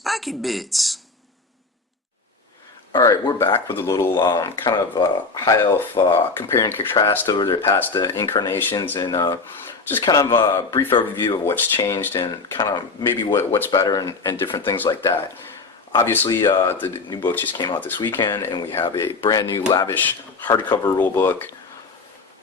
Spiky Bits. Alright, we're back with a little kind of high elf compare and contrast over their past incarnations and just kind of a brief overview of what's changed and kind of maybe what's better and different things like that. Obviously, the new book just came out this weekend and we have a brand new lavish hardcover rulebook,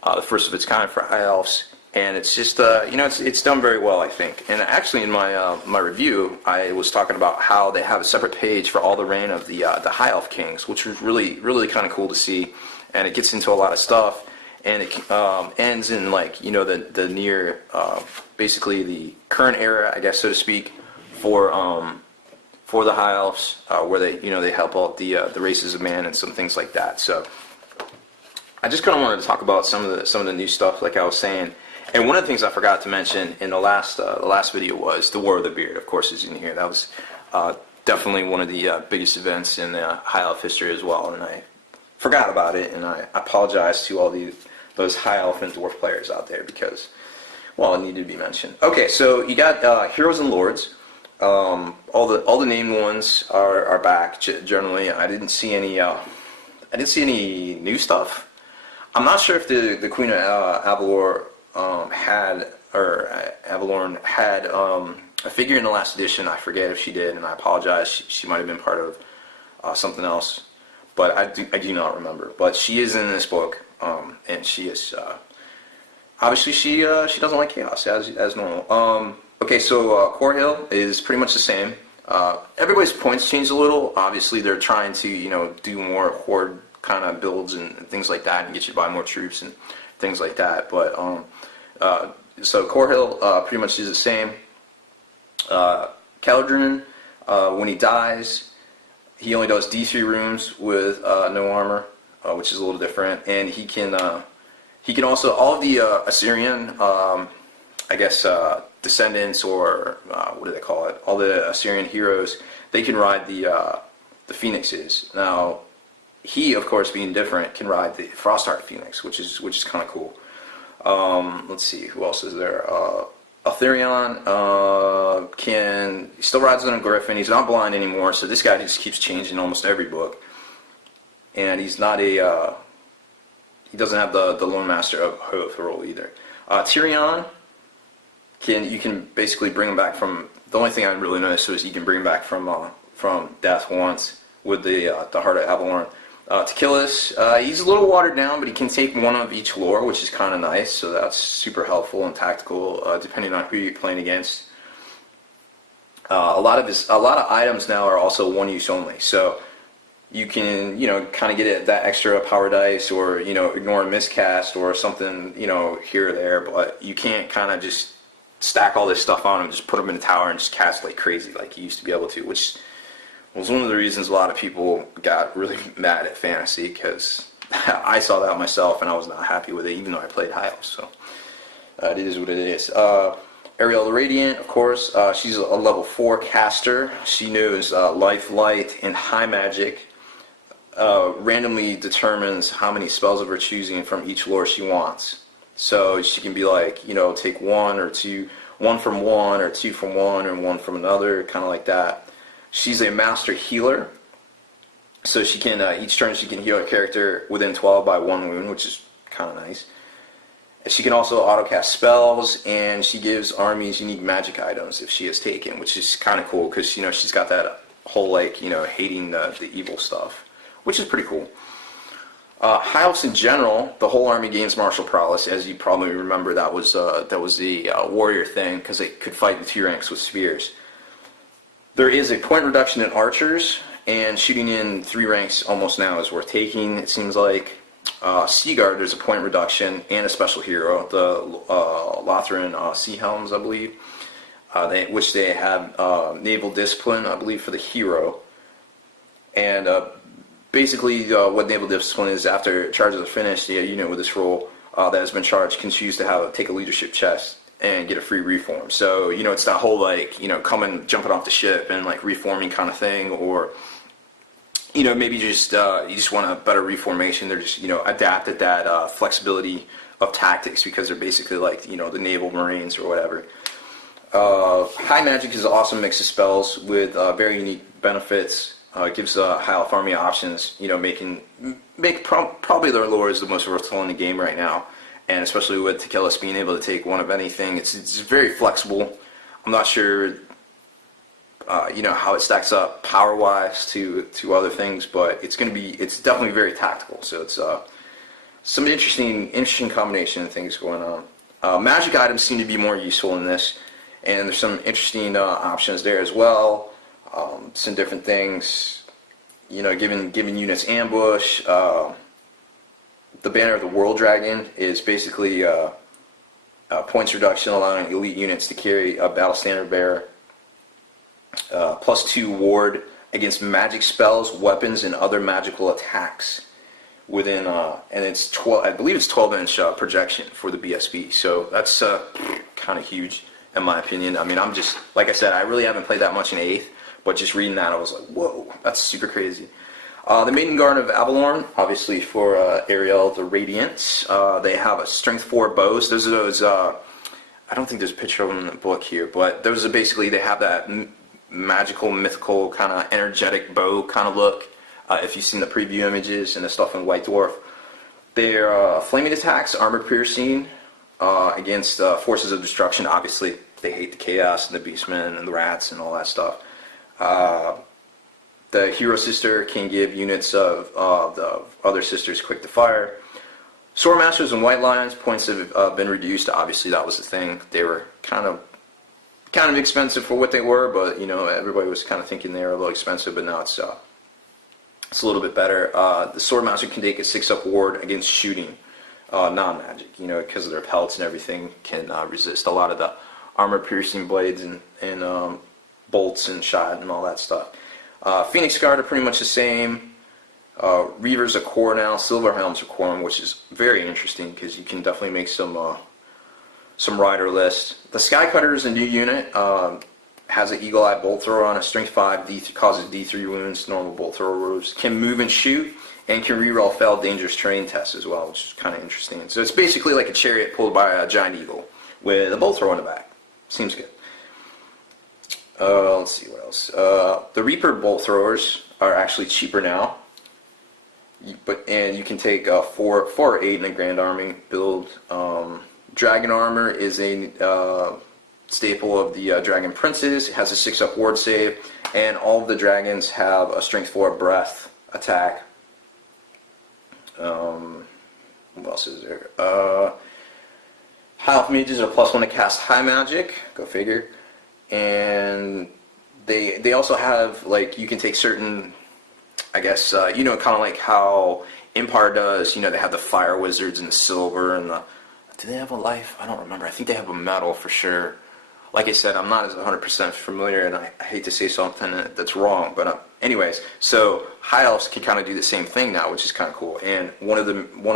the first of its kind for high elves. And it's just, it's done very well, I think. And actually, in my review, I was talking about how they have a separate page for all the reign of the High Elf Kings, which was really kind of cool to see. And it gets into a lot of stuff, and it ends in the near, basically the current era, I guess so to speak, for the High Elves, where they help out the races of man and some things like that. So I just kind of wanted to talk about some of the new stuff, like I was saying. And one of the things I forgot to mention in the last video was the War of the Beard. Of course, is in here. That was definitely one of the biggest events in High Elf history as well, and I forgot about it. And I apologize to all those High Elf and Dwarf players out there because, well, it needed to be mentioned. Okay, so you got Heroes and Lords. All the named ones are back. Generally, I didn't see any new stuff. I'm not sure if the Queen of Avalorn had a figure in the last edition. I forget if she did, and I apologize. She might have been part of something else, but I do not remember. But she is in this book, and she is obviously she doesn't like chaos as normal. Okay, so Corhill is pretty much the same. Everybody's points changed a little. Obviously, they're trying to do more horde kind of builds and things like that, and get you to buy more troops and things like that. But so Corhill pretty much is the same. Caladrin, when he dies, he only does D3 rooms with no armor, which is a little different, and he can also, all of the Assyrian, I guess, descendants, or what do they call it? All the Assyrian heroes, they can ride the phoenixes. Now, he, of course, being different, can ride the Frostheart Phoenix, which is kind of cool. Let's see, who else is there? Altharion still rides on a griffin. He's not blind anymore, so this guy just keeps changing almost every book. And he's not he doesn't have the Lone Master of Hoth role either. Tyrion, you can basically bring him back from, the only thing I really noticed was you can bring him back from death once with the Heart of Avalorn. Tequilus, he's a little watered down, but he can take one of each lore, which is kind of nice, so that's super helpful and tactical, depending on who you're playing against. A lot of items now are also one use only, so you can kind of get that extra power dice, or ignore a miscast or something here or there, but you can't kind of just stack all this stuff on and just put them in a tower and just cast like crazy like you used to be able to, which was one of the reasons a lot of people got really mad at Fantasy, because I saw that myself and I was not happy with it, even though I played High Elves. So it is what it is. Ariel the Radiant, of course, she's a level 4 caster. She knows Life, Light, and High Magic. Randomly determines how many spells of her choosing from each lore she wants. So she can be like, take one or two, one from one, or two from one, and one from another, kind of like that. She's a master healer, so she can each turn she can heal a character within 12 by 1 wound, which is kind of nice. She can also autocast spells, and she gives armies unique magic items if she is taken, which is kind of cool because she's got that whole hating the evil stuff, which is pretty cool. High Elves in general, the whole army gains martial prowess. As you probably remember, that was the warrior thing, because they could fight in 2 ranks with spears. There is a point reduction in archers, and shooting in 3 ranks almost now is worth taking, it seems like. Seaguard, there's a point reduction and a special hero, the Lothran Sea Helms, I believe, which they have naval discipline, I believe, for the hero. And basically what naval discipline is, after charges are finished, with this role that has been charged can choose to take a leadership chest and get a free reform. So it's that whole jumping off the ship and reforming kind of thing, or maybe you just want a better reformation. They're just adapted that flexibility of tactics, because they're basically the naval marines or whatever. High magic is an awesome mix of spells with very unique benefits. It gives High Elf Army options, probably their lore is the most versatile in the game right now. And especially with Tekelis being able to take one of anything, it's very flexible. I'm not sure, how it stacks up power-wise to other things, but it's definitely very tactical. So it's some interesting combination of things going on. Magic items seem to be more useful in this, and there's some interesting options there as well. Some different things, giving units ambush. The Banner of the World Dragon is basically a points reduction, allowing elite units to carry a battle standard bearer. +2 ward against magic spells, weapons, and other magical attacks within, and it's 12. I believe it's 12-inch projection for the BSB. So that's kind of huge in my opinion. I mean, like I said, I really haven't played that much in 8th, but just reading that, I was like, whoa, that's super crazy. The Maiden Guard of Avalorn, obviously for Ariel the Radiant. They have a Strength 4 bows. Those are those, I don't think there's a picture of them in the book here, but those are basically, they have that magical, mythical, kind of energetic bow kind of look. If you've seen the preview images and the stuff in White Dwarf. They're flaming attacks, armor piercing, against forces of destruction. Obviously, they hate the chaos and the beastmen and the rats and all that stuff. The hero sister can give units of the other sisters quick to fire. Sword masters and white lions, points have been reduced. Obviously, that was the thing. They were kind of expensive for what they were, but everybody was kind of thinking they were a little expensive. But now it's a little bit better. The sword master can take a 6-up ward against shooting, non-magic. Because of their pelts and everything, can resist a lot of the armor-piercing blades and bolts and shot and all that stuff. Phoenix Guard are pretty much the same. Reaver's a core now. Silverhelm's a core, which is very interesting because you can definitely make some rider lists. The Skycutter is a new unit. Has an Eagle Eye Bolt Thrower on a Strength 5, causes D3 wounds, normal Bolt Thrower moves. Can move and shoot, and can reroll failed dangerous terrain tests as well, which is kind of interesting. So it's basically like a chariot pulled by a giant eagle with a Bolt Thrower on the back. Seems good. Let's see what else. The Reaper Bolt Throwers are actually cheaper now, and you can take 4 or 8 in a Grand Army build. Dragon Armor is a staple of the Dragon Princes. It has a 6-up ward save, and all of the dragons have a Strength 4 breath attack. What else is there? High Elf Mages are +1 to cast High Magic. Go figure. And they also have, like, you can take certain, I guess, kind of like how Empire does. They have the Fire Wizards and the Silver and the. Do they have a life? I don't remember. I think they have a metal for sure. Like I said, I'm not as 100% familiar, and I hate to say something that's wrong, but anyways, so High Elves can kind of do the same thing now, which is kind of cool. And one of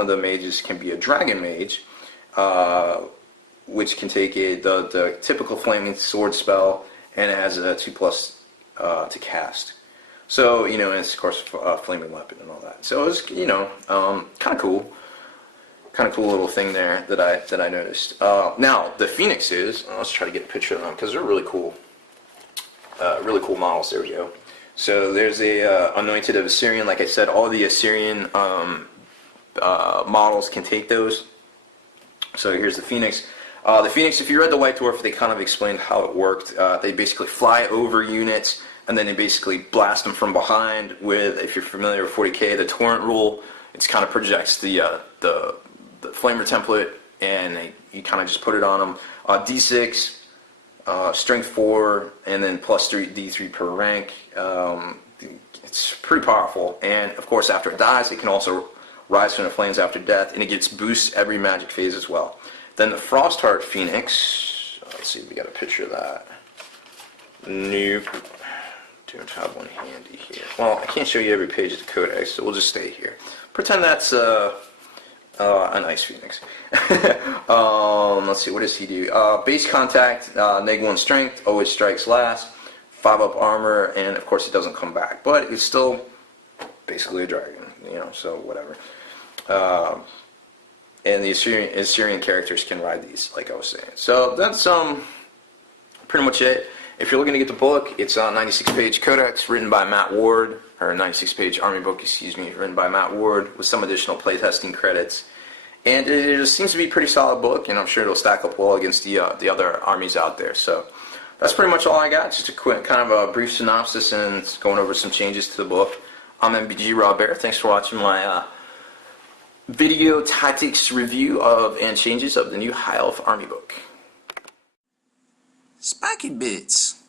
the mages can be a Dragon Mage, which can take the typical Flaming Sword spell, and it has a 2+ to cast. So and it's of course a flaming weapon and all that. So it's kind of cool. Kind of cool little thing there that I noticed. Now the Phoenixes. Let's try to get a picture of them because they're really cool. Really cool models. There we go. So there's a Anointed of Assyrian. Like I said, all the Assyrian models can take those. So here's the Phoenix. The Phoenix, if you read the White Dwarf, they kind of explained how it worked. They basically fly over units, and then they basically blast them from behind with, if you're familiar with 40k, the torrent rule. It kind of projects the flamer template, and you kind of just put it on them. D6, strength 4, and then +3 D3 per rank. It's pretty powerful, and of course after it dies, it can also rise from the flames after death, and it gets boosts every magic phase as well. Then the Frostheart Phoenix, let's see if we got a picture of that. Nope. Don't have one handy here. Well, I can't show you every page of the codex, so we'll just stay here. Pretend that's a nice Phoenix. Let's see, what does he do? Base contact, -1 strength, always strikes last, 5-up armor, and of course it doesn't come back. But it's still basically a dragon, so whatever. And the Assyrian characters can ride these, like I was saying. So that's pretty much it. If you're looking to get the book, it's a 96-page codex written by Matt Ward, or 96-page army book, excuse me, written by Matt Ward with some additional playtesting credits. And it just seems to be a pretty solid book, and I'm sure it'll stack up well against the other armies out there. So that's pretty much all I got. Just a quick, kind of a brief synopsis and going over some changes to the book. I'm MBG Raw Bear. Thanks for watching my video tactics review of and changes of the new High Elf Army book. Spiky Bits.